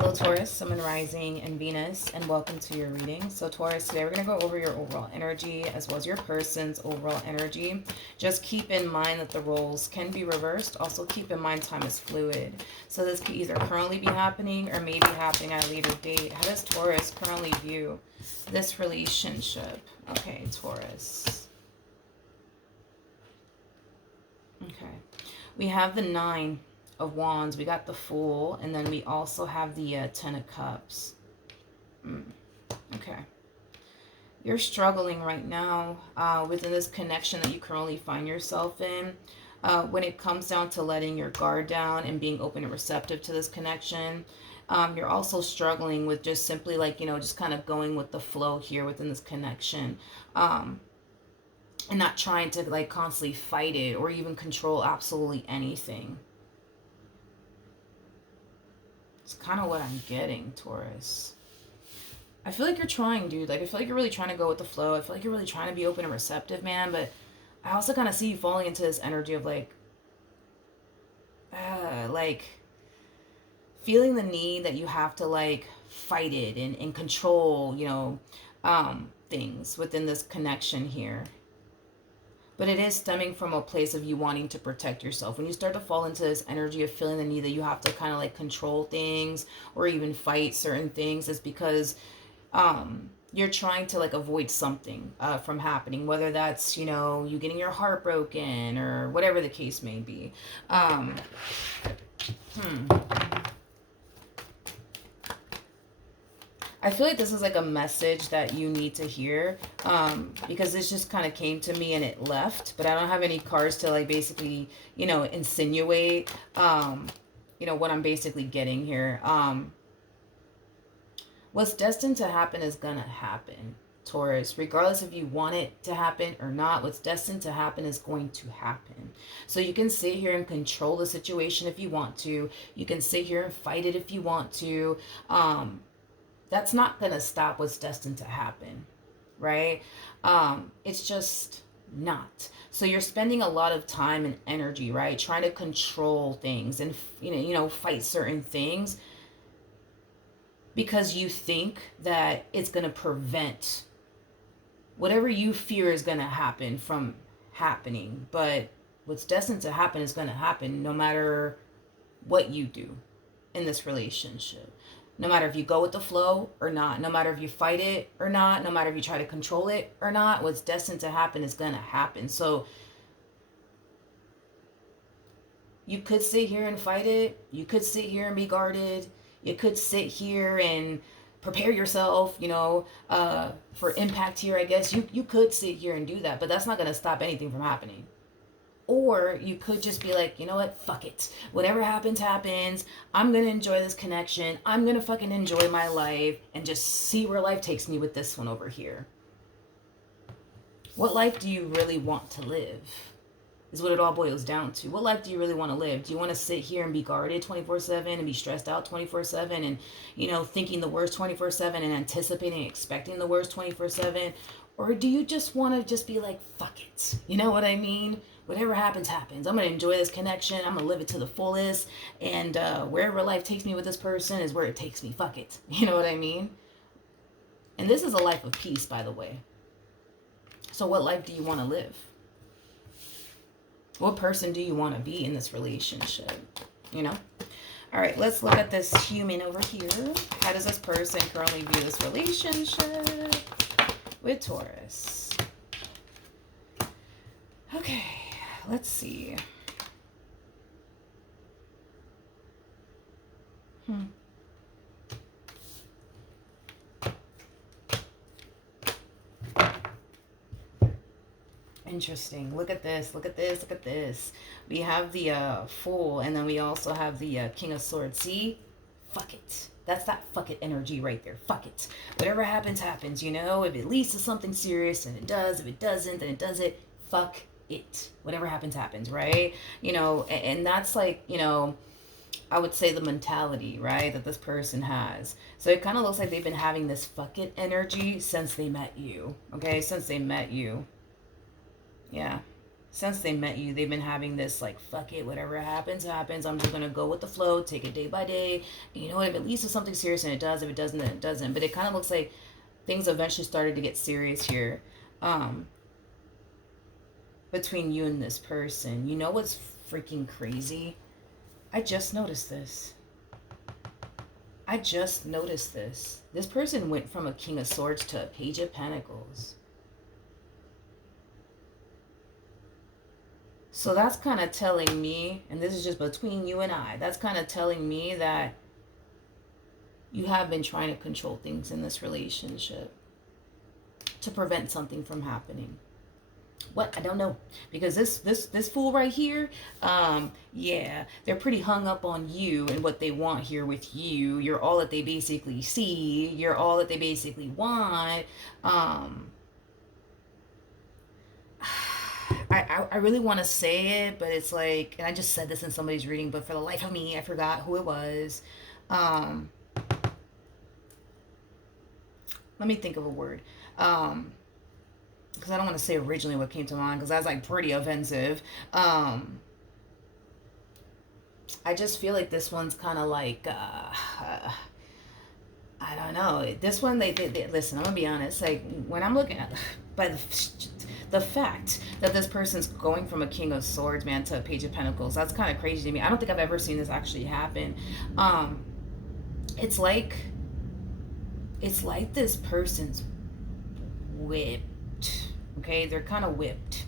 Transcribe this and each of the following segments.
Hello Taurus, Sun, Moon, Rising, and Venus, and welcome to your reading. So Taurus, today we're going to go over your overall energy as well as your person's overall energy. Just keep in mind that the roles can be reversed. Also keep in mind time is fluid. So this could either currently be happening or maybe happening at a later date. How does Taurus currently view this relationship? Okay, Taurus. Okay. We have the 9 of Wands, we got the Fool, and then we also have the 10 of Cups. Okay. You're struggling right now within this connection that you currently find yourself in. When it comes down to letting your guard down and being open and receptive to this connection, you're also struggling with just simply like, just kind of going with the flow here within this connection. And not trying to like constantly fight it or even control absolutely anything. It's kind of what I'm getting, Taurus. I feel like you're trying, dude. Like, I feel like you're really trying to go with the flow. I feel like you're really trying to be open and receptive, man. But I also kind of see you falling into this energy of, like feeling the need that you have to, like, fight it and control, things within this connection here. But it is stemming from a place of you wanting to protect yourself. When you start to fall into this energy of feeling the need that you have to kind of like control things or even fight certain things, it's because you're trying to like avoid something from happening, whether that's, you getting your heart broken or whatever the case may be. I feel like this is like a message that you need to hear because this just kind of came to me and it left, but I don't have any cards to like basically, insinuate, what I'm basically getting here. What's destined to happen is gonna happen, Taurus. Regardless if you want it to happen or not, what's destined to happen is going to happen. So you can sit here and control the situation if you want to. You can sit here and fight it if you want to. That's not going to stop what's destined to happen, right? It's just not. So you're spending a lot of time and energy, right? Trying to control things and, fight certain things because you think that it's going to prevent whatever you fear is going to happen from happening. But what's destined to happen is going to happen no matter what you do in this relationship. No matter if you go with the flow or not, no matter if you fight it or not, no matter if you try to control it or not, what's destined to happen is going to happen. So you could sit here and fight it. You could sit here and be guarded. You could sit here and prepare yourself, for impact here, I guess. You could sit here and do that, but that's not going to stop anything from happening. Or you could just be like, you know what, fuck it. Whatever happens, happens. I'm going to enjoy this connection. I'm going to fucking enjoy my life and just see where life takes me with this one over here. What life do you really want to live? Is what it all boils down to. What life do you really want to live? Do you want to sit here and be guarded 24/7 and be stressed out 24/7 and, thinking the worst 24/7 and anticipating, expecting the worst 24/7? Or do you just want to just be like, fuck it? You know what I mean? Whatever happens, happens. I'm going to enjoy this connection. I'm going to live it to the fullest. And wherever life takes me with this person is where it takes me. Fuck it. You know what I mean? And this is a life of peace, by the way. So what life do you want to live? What person do you want to be in this relationship? All right, let's look at this human over here. How does this person currently view this relationship with Taurus? Okay, let's see. Interesting. Look at this. Look at this. Look at this. We have the Fool, and then we also have the King of Swords. See? Fuck it. That's that fuck it energy right there. Fuck it. Whatever happens, happens, If it leads to something serious, and it does. If it doesn't, then it doesn't. Fuck it. Whatever happens, happens, right? And that's like, I would say the mentality, right, that this person has. So it kind of looks like they've been having this fuck it energy since they met you, okay? Since they met you. Yeah. since they met you, they've been having this like, fuck it, whatever happens, happens. I'm just gonna go with the flow, take it day by day. And you know what? If it leads to something serious, and it does. If it doesn't, then it doesn't. But it kind of looks like things eventually started to get serious here, between you and this person. You know what's freaking crazy? I just noticed this. This person went from a King of Swords to a Page of Pentacles. So that's kind of telling me, and this is just between you and I, that's kind of telling me that you have been trying to control things in this relationship to prevent something from happening. What? I don't know. Because this fool right here, yeah, they're pretty hung up on you and what they want here with you. You're all that they basically see. You're all that they basically want. I really want to say it, but it's like, and I just said this in somebody's reading, but for the life of me, I forgot who it was. Let me think of a word. Because I don't want to say originally what came to mind, because that's like pretty offensive. I just feel like this one's kind of like, I don't know. This one, they listen, I'm going to be honest. Like, when I'm looking at, by the fact that this person's going from a King of Swords, man, to a Page of Pentacles, that's kind of crazy to me. I don't think I've ever seen this actually happen. It's like this person's whipped. Okay, they're kind of whipped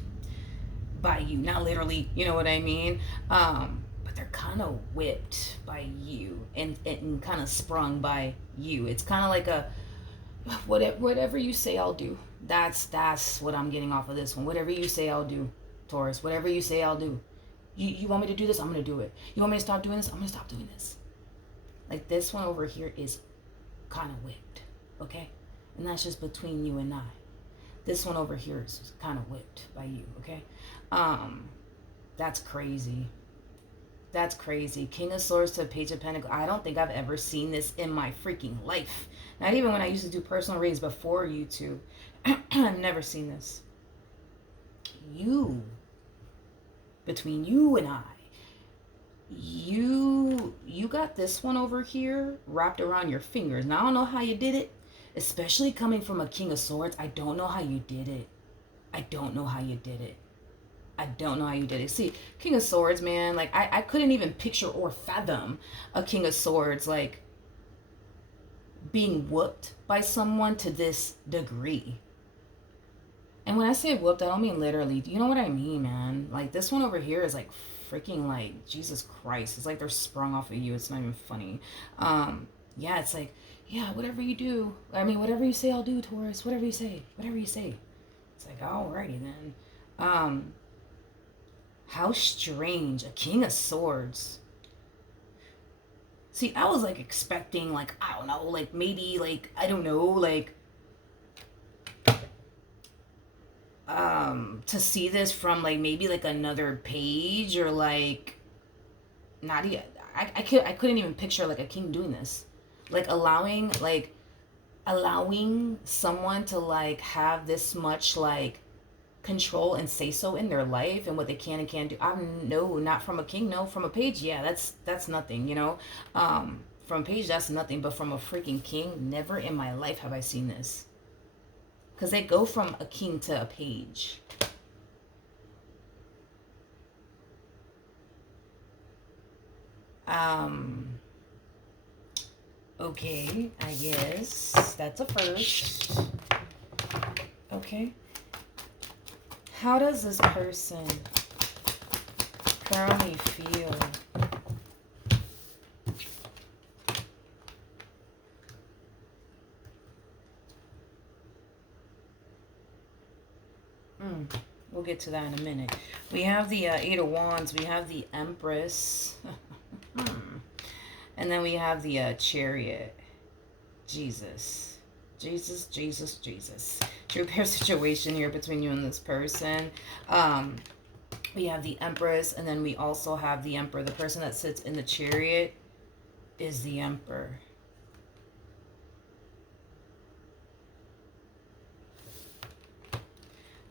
by you, not literally, you know what I mean, but they're kind of whipped by you, and kind of sprung by you. It's kind of like a whatever you say I'll do. That's what I'm getting off of this one. Whatever you say I'll do, Taurus. Whatever you say I'll do. You want me to do this, I'm gonna do it. You want me to stop doing this, I'm gonna stop doing this. Like, this one over here is kind of whipped, okay, and that's just between you and I. This one over here is kind of whipped by you, okay? That's crazy. That's crazy. King of Swords to Page of Pentacles. I don't think I've ever seen this in my freaking life. Not even when I used to do personal reads before YouTube. I've never seen this. Between you and I, you got this one over here wrapped around your fingers. Now, I don't know how you did it. Especially coming from a King of Swords, I don't know how you did it. I don't know how you did it. See, King of Swords, man, like, I couldn't even picture or fathom a King of Swords, like, being whooped by someone to this degree. And when I say whooped, I don't mean literally. You know what I mean, man? Like, this one over here is, like, freaking, like, Jesus Christ. It's like they're sprung off of you. It's not even funny. Yeah, it's like, yeah, whatever you do. I mean, whatever you say, I'll do, Taurus. Whatever you say. It's like, alrighty then. How strange. A King of Swords. See, I was, like, expecting, like, I don't know, like, maybe, like, I don't know, like, to see this from, like, maybe, like, another page, or, like, not even, I couldn't even picture, like, a king doing this. Like, allowing someone to, like, have this much, like, control and say so in their life and what they can and can't do. No, not from a king. No, from a page, yeah, that's nothing, you know. From a page, that's nothing. But from a freaking king, never in my life have I seen this. Because they go from a king to a page. Okay, I guess that's a first. Okay. How does this person currently feel? We'll get to that in a minute. We have the Eight of Wands. We have the Empress. And then we have the Chariot. Jesus. True pair situation here between you and this person. We have the Empress, and then we also have the Emperor. The person that sits in the Chariot is the Emperor.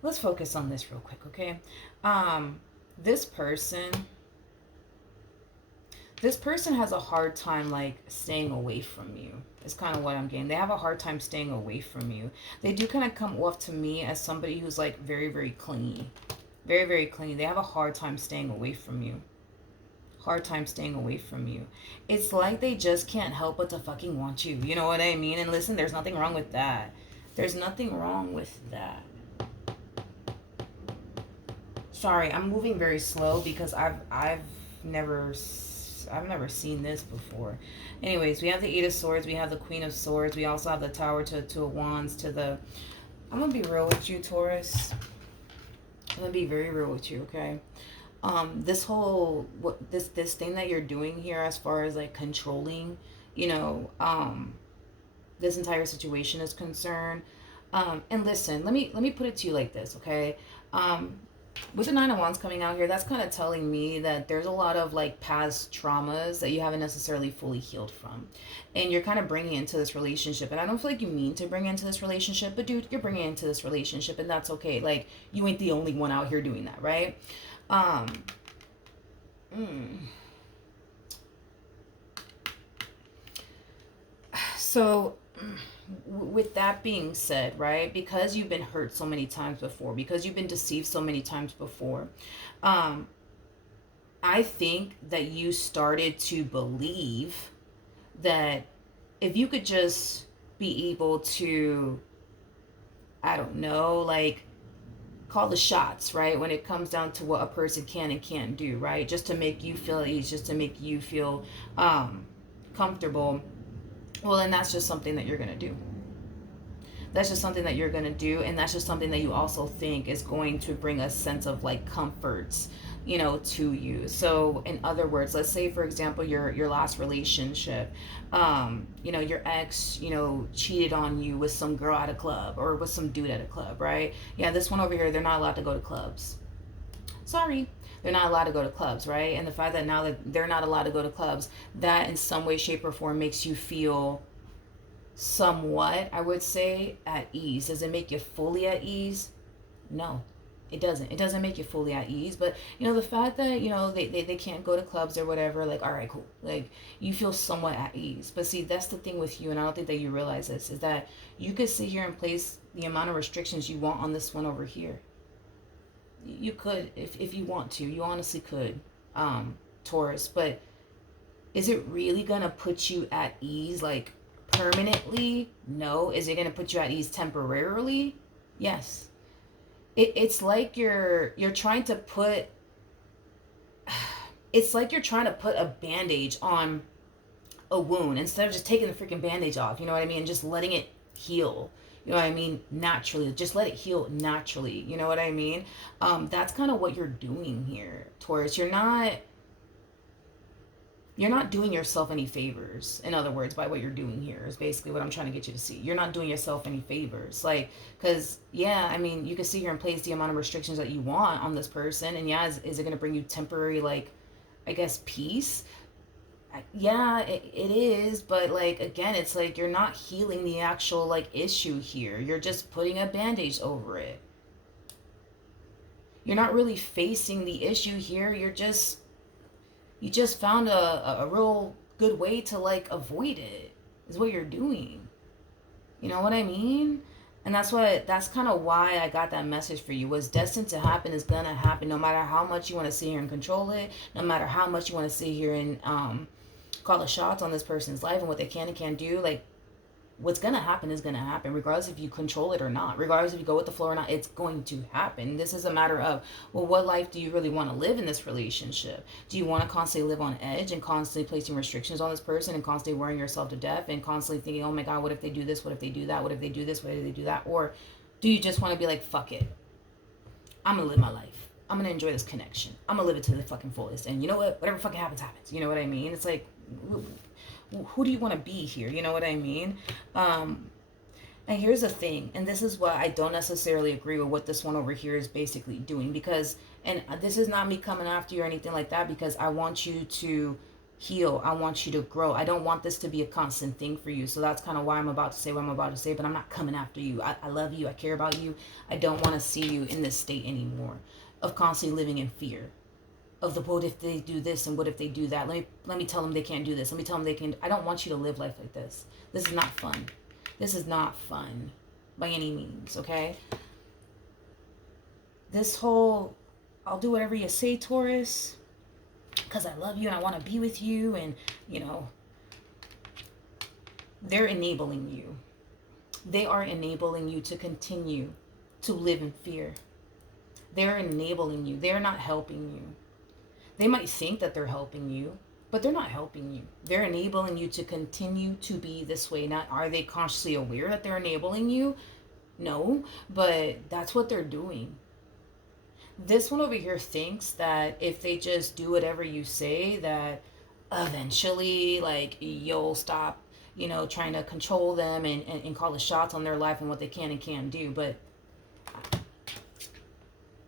let's focus on this real quick, okay? Um, this person, this person has a hard time like staying away from you. It's kind of what I'm getting. They have a hard time staying away from you. They do kind of come off to me as somebody who's like very, very clingy. Very, very clingy. They have a hard time staying away from you. Hard time staying away from you. It's like they just can't help but to fucking want you. You know what I mean? And listen, there's nothing wrong with that. There's nothing wrong with that. Sorry, I'm moving very slow because never I've never seen this before. Anyways, we have the Eight of Swords, we have the Queen of Swords, we also have the Tower to Wands to the. I'm gonna be real with you, Taurus. I'm gonna be very real with you, okay? This whole this thing that you're doing here, as far as like controlling, you know, this entire situation is concerned. And listen, let me put it to you like this, okay? With the Nine of Wands coming out here, that's kind of telling me that there's a lot of like past traumas that you haven't necessarily fully healed from, and you're kind of bringing into this relationship. And I don't feel like you mean to bring into this relationship, but dude, you're bringing into this relationship, and that's okay. Like, you ain't the only one out here doing that, right? Um, mm. So, with that being said, right, because you've been hurt so many times before, because you've been deceived so many times before, um, I think that you started to believe that if you could just be able to, I don't know, like, call the shots, right, when it comes down to what a person can and can't do, right, just to make you feel at ease, just to make you feel comfortable. Well, then that's just something that you're going to do. That's just something that you're going to do. And that's just something that you also think is going to bring a sense of like comforts, you know, to you. So in other words, let's say, for example, your last relationship, you know, your ex, you know, cheated on you with some girl at a club or with some dude at a club, right? Yeah, this one over here, they're not allowed to go to clubs. Sorry, they're not allowed to go to clubs, right? And the fact that now that they're not allowed to go to clubs, that in some way, shape, or form makes you feel somewhat, I would say, at ease. Does it make you fully at ease? No, it doesn't. It doesn't make you fully at ease. But, you know, the fact that, you know, they can't go to clubs or whatever, like, all right, cool. Like, you feel somewhat at ease. But see, that's the thing with you, and I don't think that you realize this, is that you could sit here and place the amount of restrictions you want on this one over here. You could, if you want to. You honestly could, Taurus. But is it really going to put you at ease, like, permanently? No. Is it going to put you at ease temporarily? Yes. It's like you're trying to put, it's like you're trying to put a bandage on a wound instead of just taking the freaking bandage off, you know what I mean, and just letting it heal, you know what I mean, naturally. Just let it heal naturally, you know what I mean. That's kind of what you're doing here, Taurus. You're not doing yourself any favors. In other words, by what you're doing here is basically what I'm trying to get you to see. You're not doing yourself any favors. Like, because, yeah, I mean, you can sit here and place the amount of restrictions that you want on this person. And yeah, is it going to bring you temporary, like, I guess, peace? Yeah, it is. But, like, again, it's like you're not healing the actual, like, issue here. You're just putting a band-aid over it. You're not really facing the issue here. You just found a real good way to like avoid it, is what you're doing. You know what I mean? And that's kind of why I got that message for you. What's destined to happen is gonna happen, no matter how much you want to sit here and control it, no matter how much you want to sit here and call the shots on this person's life and what they can and can't do. Like, what's gonna happen is gonna happen, regardless if you control it or not, regardless if you go with the flow or not. It's going to happen. This is a matter of, well, what life do you really want to live in this relationship? Do you want to constantly live on edge and constantly placing restrictions on this person and constantly worrying yourself to death and constantly thinking, oh my god, what if they do this, what if they do that, what if they do this, what if they do that? Or do you just want to be like, fuck it, I'm gonna live my life, I'm gonna enjoy this connection, I'm gonna live it to the fucking fullest, and you know what, whatever fucking happens, you know what I mean? It's like, who do you want to be here? You know what I mean? And here's the thing, and this is why I don't necessarily agree with what this one over here is basically doing, because, and this is not me coming after you or anything like that, because I want you to heal. I want you to grow. I don't want this to be a constant thing for you. So that's kind of why I'm about to say what I'm about to say, but I'm not coming after you. I love you. I care about you. I don't want to see you in this state anymore of constantly living in fear of the what if they do this and what if they do that. Let me tell them they can't do this. Let me tell them they can. I don't want you to live life like this. This is not fun. This is not fun by any means, okay? This whole, I'll do whatever you say, Taurus, because I love you and I want to be with you, and, you know, they're enabling you. They are enabling you to continue to live in fear. They're enabling you. They're not helping you. They might think that they're helping you, but they're not helping you. They're enabling you to continue to be this way. Now, are they consciously aware that they're enabling you? No, but that's what they're doing. This one over here thinks that if they just do whatever you say, that eventually, like, you'll stop, you know, trying to control them and call the shots on their life and what they can and can't do. But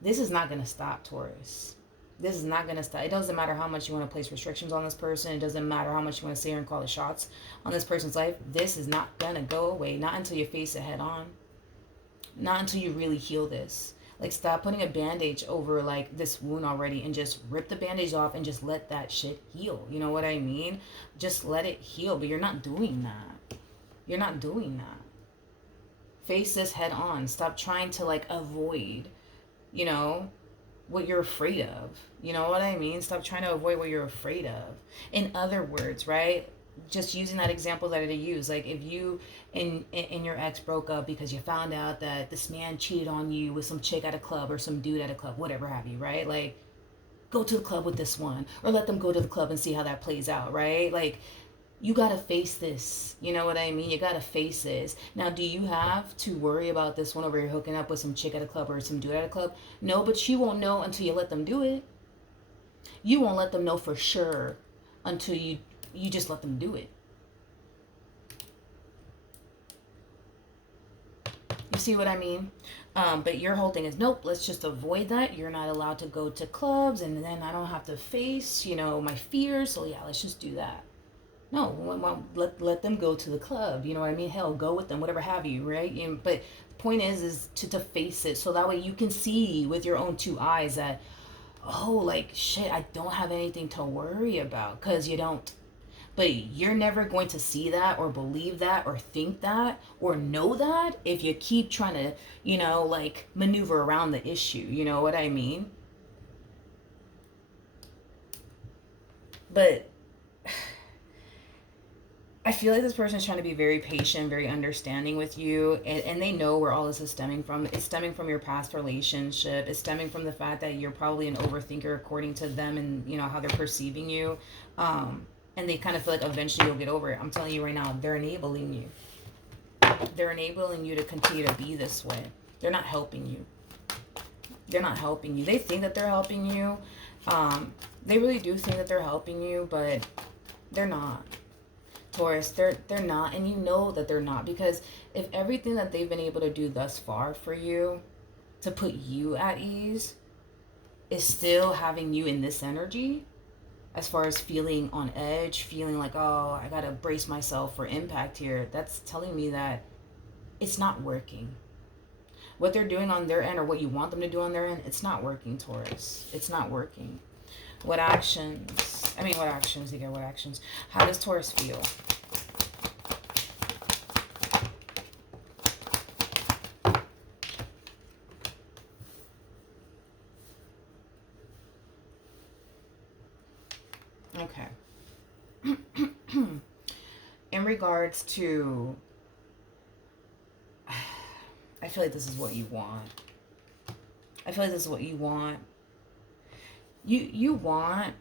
this is not going to stop, Taurus. This is not going to stop. It doesn't matter how much you want to place restrictions on this person. It doesn't matter how much you want to sit here and call the shots on this person's life. This is not going to go away. Not until you face it head on. Not until you really heal this. Like, stop putting a bandage over, like, this wound already and just rip the bandage off and just let that shit heal. You know what I mean? Just let it heal. But you're not doing that. You're not doing that. Face this head on. Stop trying to, like, avoid, you know, what you're afraid of. You know what I mean? Stop trying to avoid what you're afraid of. In other words, right? Just using that example that I used, like, if you and your ex broke up because you found out that this man cheated on you with some chick at a club or some dude at a club, whatever have you, right? Like, go to the club with this one, or let them go to the club and see how that plays out, right? Like, you gotta face this. You know what I mean? You gotta face this. Now, do you have to worry about this one over here hooking up with some chick at a club or some dude at a club? No, but you won't know until you let them do it. You won't let them know for sure until you just let them do it. You see what I mean? But your whole thing is, nope, let's just avoid that. You're not allowed to go to clubs, and then I don't have to face, you know, my fears. So yeah, let's just do that. No, well, let them go to the club. You know what I mean? Hell, go with them, whatever have you, right? But the point is to face it, so that way you can see with your own two eyes that, oh, like, shit, I don't have anything to worry about, because you don't. But you're never going to see that or believe that or think that or know that if you keep trying to, you know, like, maneuver around the issue. You know what I mean? But I feel like this person is trying to be very patient, very understanding with you, and they know where all this is stemming from. It's stemming from your past relationship. It's stemming from the fact that you're probably an overthinker according to them, and, you know, how they're perceiving you. And they kind of feel like eventually you'll get over it. I'm telling you right now, they're enabling you. They're enabling you to continue to be this way. They're not helping you. They're not helping you. They think that they're helping you. They really do think that they're helping you, but they're not. Taurus, they're not, and you know that they're not, because if everything that they've been able to do thus far for you to put you at ease is still having you in this energy, as far as feeling on edge, feeling like, oh, I gotta brace myself for impact here, that's telling me that it's not working. What they're doing on their end, or what you want them to do on their end, it's not working, Taurus. It's not working. What actions? How does Taurus feel? Okay. In regards to, I feel like this is what you want. I feel like this is what you want. You want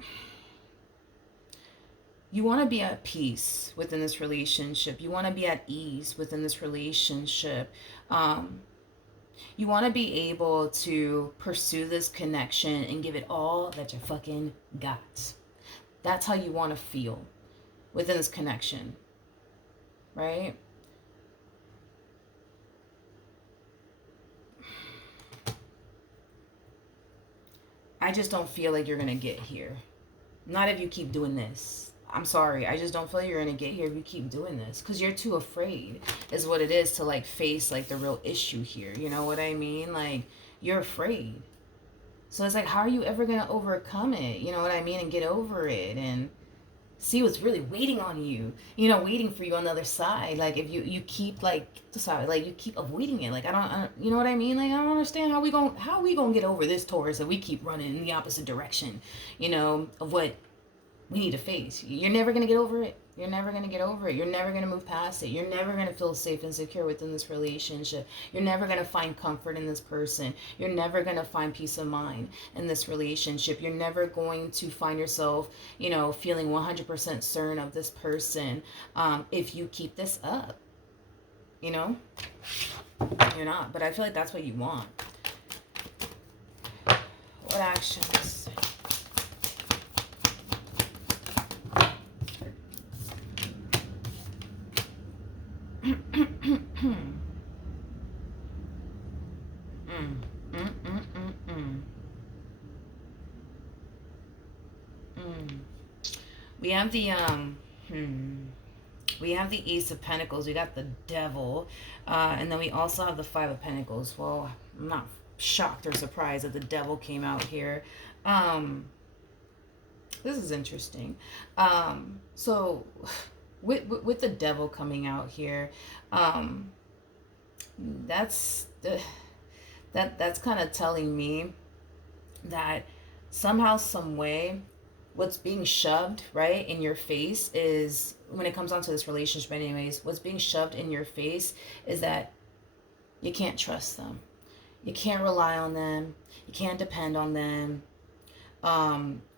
to be at peace within this relationship. You want to be at ease within this relationship. You want to be able to pursue this connection and give it all that you fucking got. That's how you want to feel within this connection, right? I just don't feel like you're going to get here. Not if you keep doing this. I'm sorry, I just don't feel you're gonna get here if you keep doing this, because you're too afraid is what it is to like face like the real issue here. You know what I mean? Like, you're afraid. So it's like, how are you ever gonna overcome it? You know what I mean? And get over it and see what's really waiting on you, waiting for you on the other side. Like, if you keep like, sorry, like you keep avoiding it. Like, I don't, you know what I mean? Like, I don't understand how we gonna get over this, Taurus, if we keep running in the opposite direction, of what we need to face. You're never going to get over it. You're never going to get over it. You're never going to move past it. You're never going to feel safe and secure within this relationship. You're never going to find comfort in this person. You're never going to find peace of mind in this relationship. You're never going to find yourself, feeling 100% certain of this person, if you keep this up. You're not. But I feel like that's what you want. What actions? We have the we have the Ace of Pentacles. We got the Devil, and then we also have the Five of Pentacles. Well, I'm not shocked or surprised that the Devil came out here. This is interesting. So with the Devil coming out here, that's kind of telling me that somehow, some way, what's being shoved right in your face is, when it comes down to this relationship anyways, what's being shoved in your face is that you can't trust them. You can't rely on them. You can't depend on them.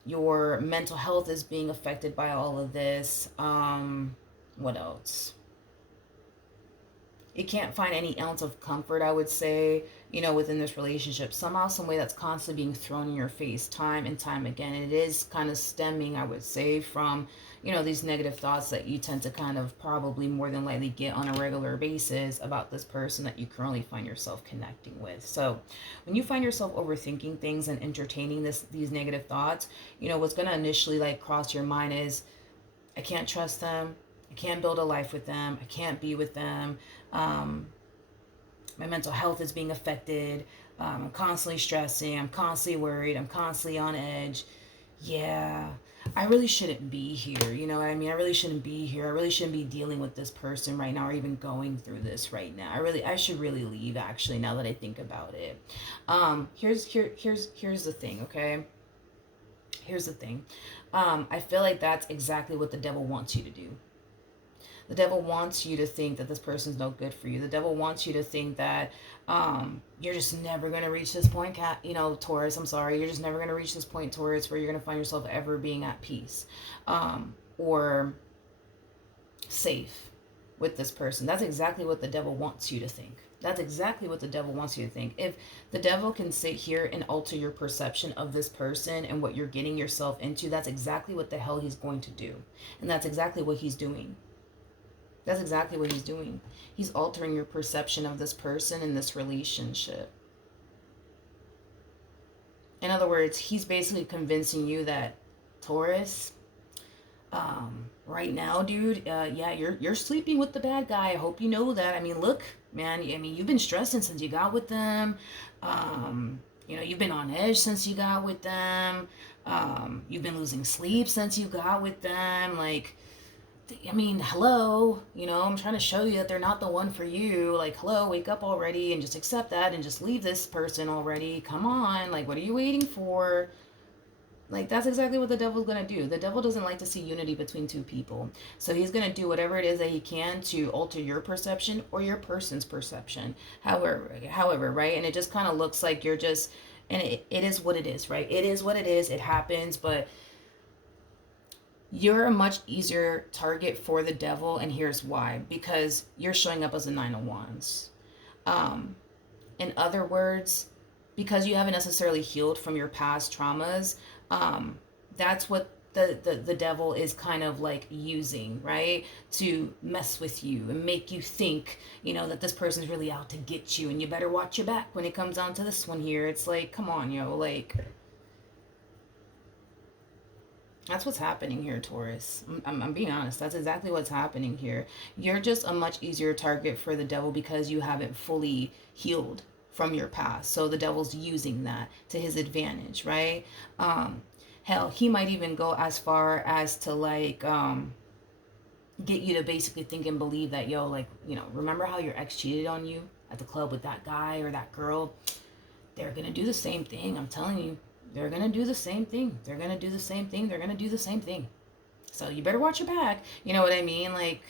Your mental health is being affected by all of this. What else? You can't find any ounce of comfort, I would say, within this relationship. Somehow, some way, that's constantly being thrown in your face time and time again. And it is kind of stemming, I would say, from, these negative thoughts that you tend to kind of probably more than likely get on a regular basis about this person that you currently find yourself connecting with. So when you find yourself overthinking things and entertaining these negative thoughts, what's going to initially like cross your mind is, I can't trust them. I can't build a life with them. I can't be with them. My mental health is being affected. I'm constantly stressing. I'm constantly worried. I'm constantly on edge. Yeah, I really shouldn't be here. You know what I mean? I really shouldn't be here. I really shouldn't be dealing with this person right now, or even going through this right now. I should really leave, actually, now that I think about it. Here's the thing, okay? Here's the thing. I feel like that's exactly what the Devil wants you to do. The Devil wants you to think that this person's no good for you. The Devil wants you to think that you're just never going to reach this point, Taurus. I'm sorry. You're just never going to reach this point, Taurus, where you're going to find yourself ever being at peace or safe with this person. That's exactly what the Devil wants you to think. That's exactly what the Devil wants you to think. If the Devil can sit here and alter your perception of this person and what you're getting yourself into, that's exactly what the hell he's going to do. And that's exactly what he's doing. That's exactly what he's doing. He's altering your perception of this person and this relationship. In other words, he's basically convincing you that, Taurus, right now, dude, yeah, you're sleeping with the bad guy. I hope you know that. I mean, look, man, I mean, you've been stressing since you got with them. You've been on edge since you got with them. You've been losing sleep since you got with them. Like, I mean, hello, I'm trying to show you that they're not the one for you. Like, hello, wake up already and just accept that and just leave this person already. Come on, like, what are you waiting for? Like, that's exactly what the Devil's going to do. The Devil doesn't like to see unity between two people. So he's going to do whatever it is that he can to alter your perception or your person's perception. However, right? And it just kind of looks like you're just, and it is what it is, right? It is what it is. It happens, but you're a much easier target for the Devil, and here's why. Because you're showing up as a Nine of Wands. In other words, because you haven't necessarily healed from your past traumas, that's what the Devil is kind of like using, right? To mess with you and make you think, that this person's really out to get you, and you better watch your back when it comes down to this one here. It's like, come on, like, That's what's happening here, Taurus. I'm being honest. That's exactly what's happening here. You're just a much easier target for the devil because you haven't fully healed from your past. So the devil's using that to his advantage, right? Um, Hell, he might even go as far as to like get you to basically think and believe that, yo, like, remember how your ex cheated on you at the club with that guy or that girl? They're gonna do the same thing. I'm telling you, they're gonna do the same thing. They're gonna do the same thing. They're gonna do the same thing. So you better watch your back. You know what I mean? Like,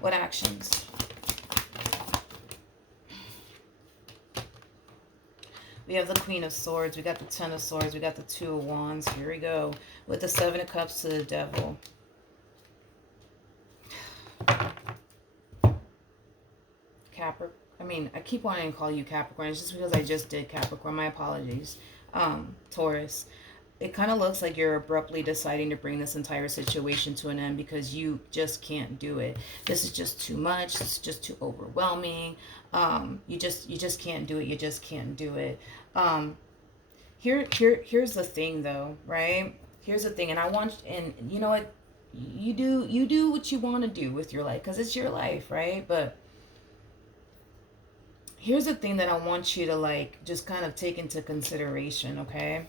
what actions? We have the Queen of Swords. We got the Ten of Swords. We got the Two of Wands. Here we go. With the Seven of Cups to the Devil. Capricorn. I keep wanting to call you Capricorn. It's just because I just did Capricorn. My apologies. Taurus. It kind of looks like you're abruptly deciding to bring this entire situation to an end because you just can't do it. This is just too much. It's just too overwhelming. You just can't do it. You just can't do it. Here's the thing, though, right? Here's the thing, and you know what? You do what you want to do with your life because it's your life, right? But here's the thing that I want you to like just kind of take into consideration, okay?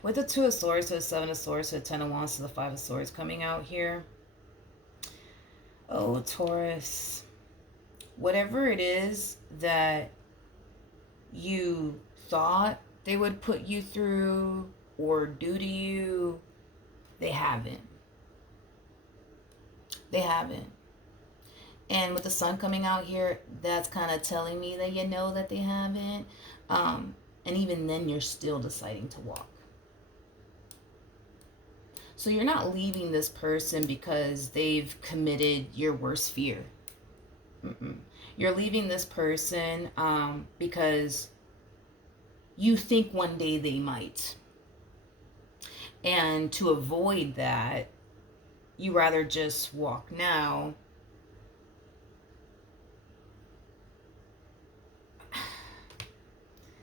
With the Two of Swords to the Seven of Swords to the Ten of Wands to the Five of Swords coming out here. Oh, Taurus. Whatever it is that you thought they would put you through or do to you, they haven't. They haven't. And with the Sun coming out here, that's kind of telling me that you know that they haven't. And even then, you're still deciding to walk. So you're not leaving this person because they've committed your worst fear. You're leaving this person because you think one day they might. And to avoid that, you rather just walk now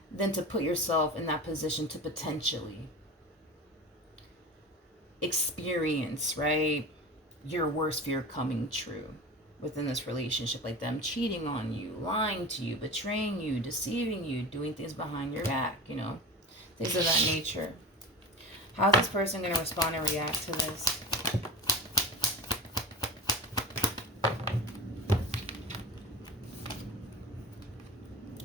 than to put yourself in that position to potentially experience, right, your worst fear coming true within this relationship, like them cheating on you, lying to you, betraying you, deceiving you, doing things behind your back, things of that nature. How's this person going to respond and react to this?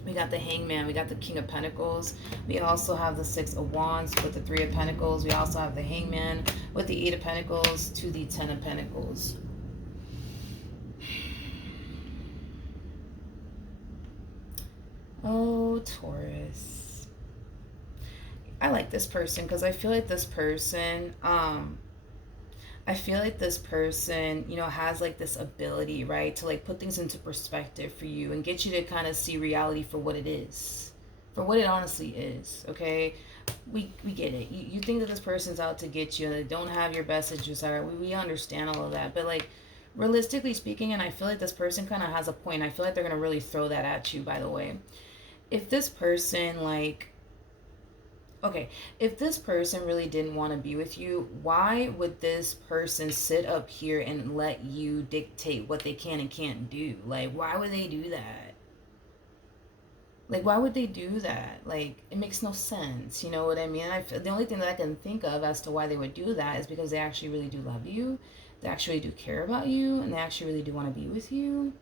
We got the Hangman. We got the King of Pentacles. We also have the Six of Wands with the Three of Pentacles. We also have the Hangman with the Eight of Pentacles to the Ten of Pentacles. Oh, Taurus. I like this person because I feel like this person, has like this ability, right, to like put things into perspective for you and get you to kind of see reality for what it is, for what it honestly is, okay? We get it. You think that this person's out to get you and they don't have your best interests at heart. We understand all of that. But like, realistically speaking, and I feel like this person kind of has a point. I feel like they're going to really throw that at you, by the way. If this person if this person really didn't want to be with you, why would this person sit up here and let you dictate what they can and can't do? Like, why would they do that? Like, why would they do that? Like, it makes no sense. You know what I mean? The only thing that I can think of as to why they would do that is because they actually really do love you. They actually do care about you. And they actually really do want to be with you.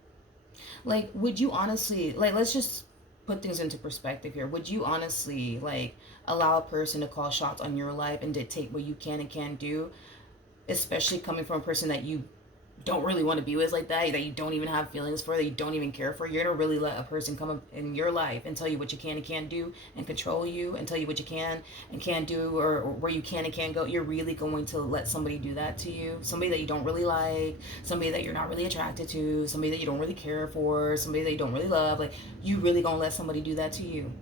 Like, would you honestly, like, let's just put things into perspective here. Would you honestly, like, allow a person to call shots on your life and dictate what you can and can't do? Especially coming from a person that you don't really want to be with like that you don't even have feelings for, that you don't even care for. You're gonna really let a person come up in your life and tell you what you can and can't do and control you and tell you what you can and can't do, or where you can and can't go? You're really going to let somebody do that to you? Somebody that you don't really like, somebody that you're not really attracted to, somebody that you don't really care for, somebody that you don't really love, like, you really gonna let somebody do that to you?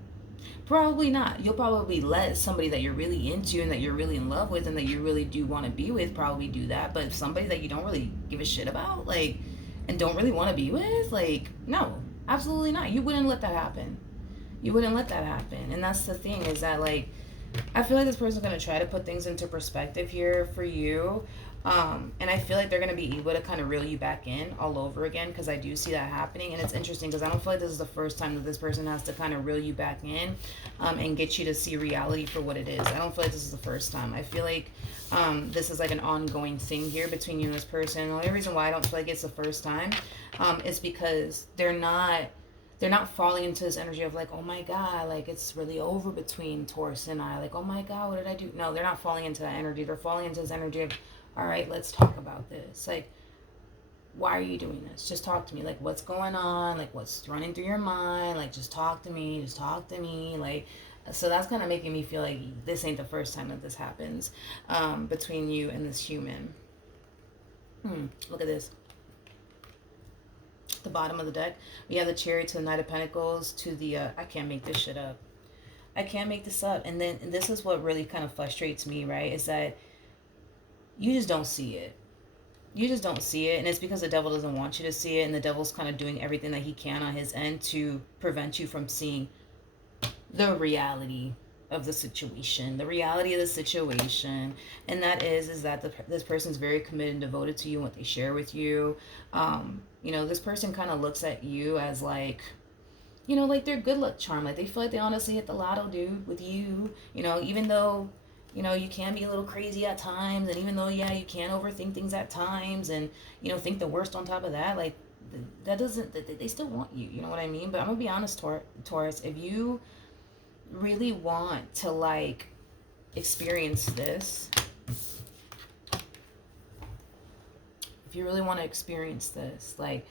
Probably not. You'll probably let somebody that you're really into and that you're really in love with and that you really do want to be with probably do that. But somebody that you don't really give a shit about, like, and don't really want to be with, like, no, absolutely not. You wouldn't let that happen. You wouldn't let that happen. And that's the thing, is that, like, I feel like this person's gonna try to put things into perspective here for you. And I feel like they're gonna be able to kind of reel you back in all over again, because I do see that happening. And it's interesting because I don't feel like this is the first time that this person has to kind of reel you back in, and get you to see reality for what it is. I don't feel like this is the first time. I feel like this is like an ongoing thing here between you and this person. The only reason why I don't feel like it's the first time is because they're not falling into this energy of like, oh my God, like it's really over between Taurus and I. Like, oh my God, what did I do? No, they're not falling into that energy. They're falling into this energy of, all right, let's talk about this. Like, why are you doing this? Just talk to me. Like, what's going on? Like, what's running through your mind? Like, just talk to me. Just talk to me. Like, so that's kind of making me feel like this ain't the first time that this happens between you and this human. Look at this. The bottom of the deck, we have the Chariot to the Knight of Pentacles to the I can't make this shit up. I can't make this up. And then, and this is what really kind of frustrates me, right? Is that you just don't see it. You just don't see it. And it's because the devil doesn't want you to see it. And the devil's kind of doing everything that he can on his end to prevent you from seeing the reality of the situation. The reality of the situation. And that is that this person's very committed and devoted to you and what they share with you. You know, this person kind of looks at you as like, you know, like their good luck charm. Like they feel like they honestly hit the lotto, dude, with you. You know, even though, you know, you can be a little crazy at times, and even though, yeah, you can overthink things at times, and, you know, think the worst on top of that, like, that doesn't, they still want you, you know what I mean? But I'm gonna be honest, Taurus, if you really want to, like, experience this, if you really want to experience this, like,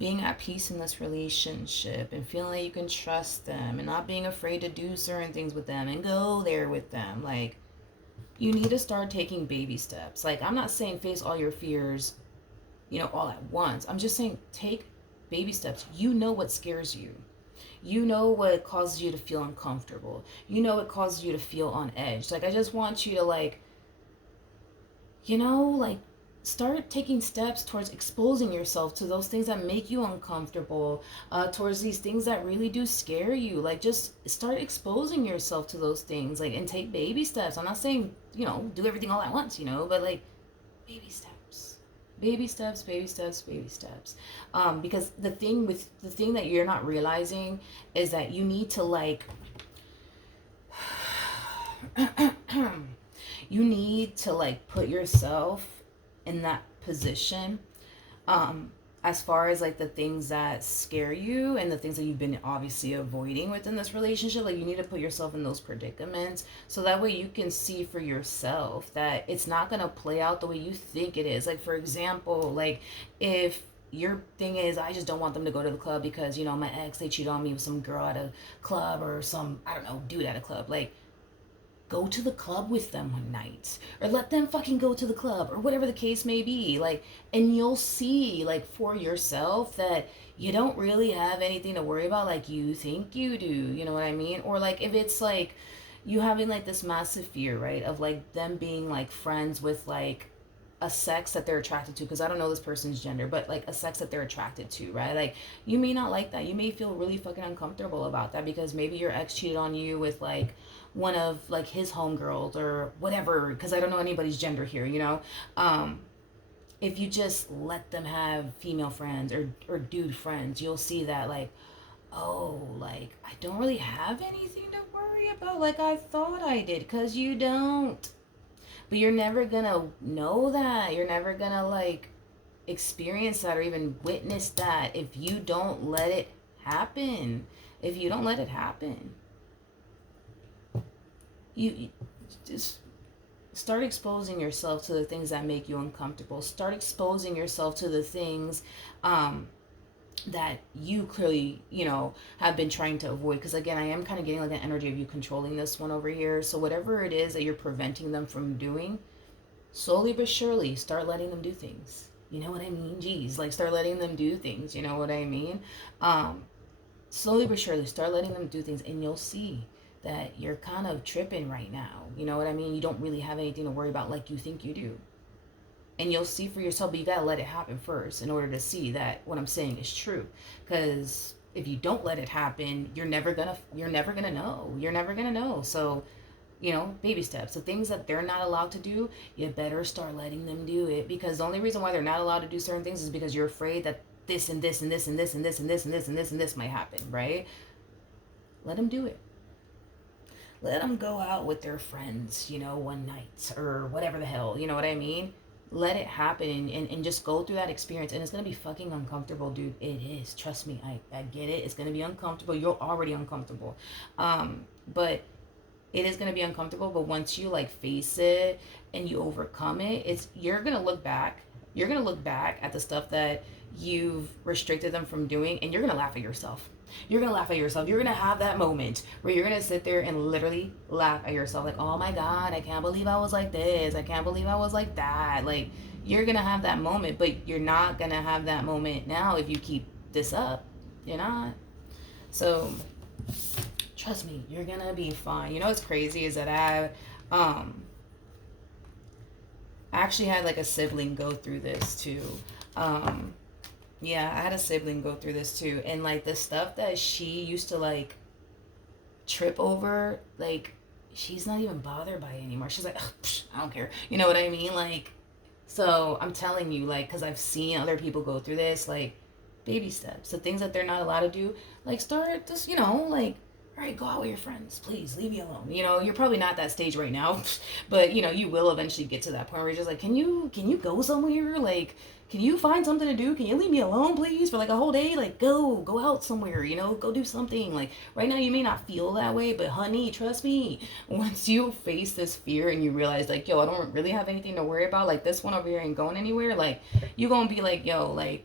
being at peace in this relationship and feeling like you can trust them and not being afraid to do certain things with them and go there with them, like, you need to start taking baby steps. Like, I'm not saying face all your fears, you know, all at once. I'm just saying take baby steps. You know what scares you. You know what causes you to feel uncomfortable. You know what causes you to feel on edge. Like, I just want you to, like, you know, like, start taking steps towards exposing yourself to those things that make you uncomfortable, towards these things that really do scare you. Like, just start exposing yourself to those things, like, and take baby steps. I'm not saying, you know, do everything all at once, you know, but, like, baby steps. Baby steps, baby steps, baby steps. Because the thing that you're not realizing is that you need to, like, you need to, like, put yourself in that position, as far as, like, the things that scare you and the things that you've been obviously avoiding within this relationship. Like, you need to put yourself in those predicaments so that way you can see for yourself that it's not going to play out the way you think it is. Like, for example, like, if your thing is, I just don't want them to go to the club because, you know, my ex, they cheated on me with some girl at a club, or some, I don't know, dude at a club. Like, go to the club with them one night, or let them fucking go to the club, or whatever the case may be. Like, and you'll see, like, for yourself that you don't really have anything to worry about like you think you do, you know what I mean? Or, like, if it's like you having, like, this massive fear, right, of, like, them being, like, friends with, like, a sex that they're attracted to, because I don't know this person's gender, but, like, a sex that they're attracted to, right? Like, you may not like that. You may feel really fucking uncomfortable about that because maybe your ex cheated on you with, like, one of, like, his homegirls or whatever, because I don't know anybody's gender here, you know? If you just let them have female friends or dude friends, you'll see that, like, oh, like, I don't really have anything to worry about like I thought I did, because you don't. But you're never gonna know that. You're never gonna, like, experience that or even witness that if you don't let it happen. If you don't let it happen. You just start exposing yourself to the things that make you uncomfortable. Start exposing yourself to the things that you clearly, you know, have been trying to avoid. Because, again, I am kind of getting, like, an energy of you controlling this one over here. So whatever it is that you're preventing them from doing, slowly but surely start letting them do things. You know what I mean? Jeez, like, start letting them do things. You know what I mean? Slowly but surely start letting them do things, and you'll see that you're kind of tripping right now. You know what I mean? You don't really have anything to worry about like you think you do. and you'll see for yourself. But you gotta let it happen first in order to see that what I'm saying is true. Because if you don't let it happen, you're never gonna know. You're never gonna know. So, baby steps. The things that they're not allowed to do, you better start letting them do it. Because the only reason why they're not allowed to do certain things is because you're afraid that this and this and this and this and this and this and this and this and this might happen, right? Let them do it. Let them go out with their friends, one night or whatever the hell, you know what I mean? Let it happen, and just go through that experience. And it's going to be fucking uncomfortable, dude. It is. Trust me. I get it. It's going to be uncomfortable. You're already uncomfortable. But it is going to be uncomfortable. But once you like face it and you overcome it, you're going to look back. You're going to look back at the stuff that you've restricted them from doing, and you're going to laugh at yourself. You're going to laugh at yourself. You're going to have that moment where you're going to sit there and literally laugh at yourself. Like, oh my God, I can't believe I was like this. I can't believe I was like that. Like, you're going to have that moment, but you're not going to have that moment now if you keep this up. You're not. So, trust me, you're going to be fine. You know what's crazy is that I actually had like a sibling go through this too. Yeah, I had a sibling go through this too. And like the stuff that she used to like trip over, like she's not even bothered by it anymore. She's like, psh, I don't care. You know what I mean? Like, so I'm telling you, like, because I've seen other people go through this, like, baby steps. The things that they're not allowed to do, like, start just, like, all right, go out with your friends. Please, leave me alone. You're probably not that stage right now, but, you will eventually get to that point where you're just like, can you go somewhere? Like, can you find something to do? Can you leave me alone, please, for like a whole day? Like, go out somewhere, go do something. Like, right now you may not feel that way, but honey, trust me, once you face this fear and you realize, like, yo, I don't really have anything to worry about, like, this one over here ain't going anywhere, like, you're gonna be like, yo, like,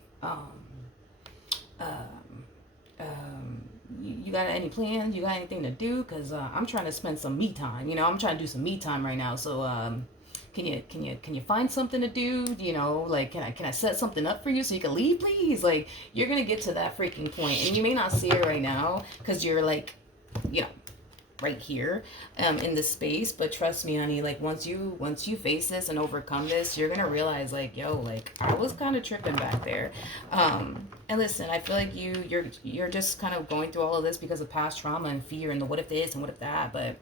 you got any plans? You got anything to do? Because I'm trying to spend some me time. I'm trying to do some me time right now. So can you find something to do? Like can I set something up for you so you can leave, please? Like you're gonna get to that freaking point, and you may not see it right now because you're like, right here in this space, but trust me, honey, like once you face this and overcome this, you're gonna realize like, yo, like I was kind of tripping back there. And listen, I feel like you're just kind of going through all of this because of past trauma and fear and the what if this and what if that, but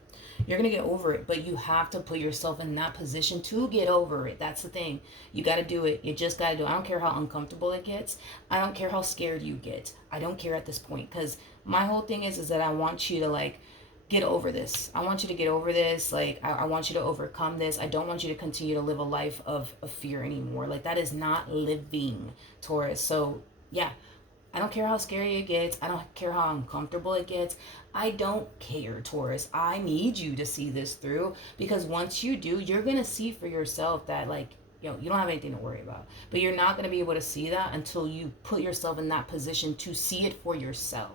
you're gonna get over it. But you have to put yourself in that position to get over it. That's the thing. You got to do it. You just got to do it. I don't care how uncomfortable it gets. I don't care how scared you get. I don't care at this point, because my whole thing is that I want you to like get over this. I want you to get over this. Like, I want you to overcome this. I don't want you to continue to live a life of fear anymore. Like, that is not living, Taurus. So, yeah, I don't care how scary it gets. I don't care how uncomfortable it gets. I don't care, Taurus. I need you to see this through, because once you do, you're going to see for yourself that, like, you don't have anything to worry about. But you're not going to be able to see that until you put yourself in that position to see it for yourself.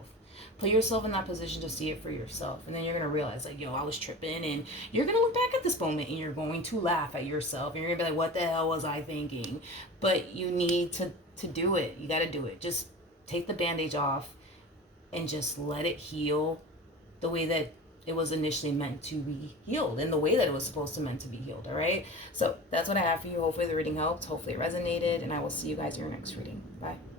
Put yourself in that position to see it for yourself. And then you're going to realize, like, yo, I was tripping. And you're going to look back at this moment and you're going to laugh at yourself. And you're going to be like, what the hell was I thinking? But you need to do it. You got to do it. Just take the bandage off and just let it heal the way that it was initially meant to be healed, in the way that it was supposed to meant to be healed. All right. So that's what I have for you. Hopefully the reading helped. Hopefully it resonated. And I will see you guys in your next reading. Bye.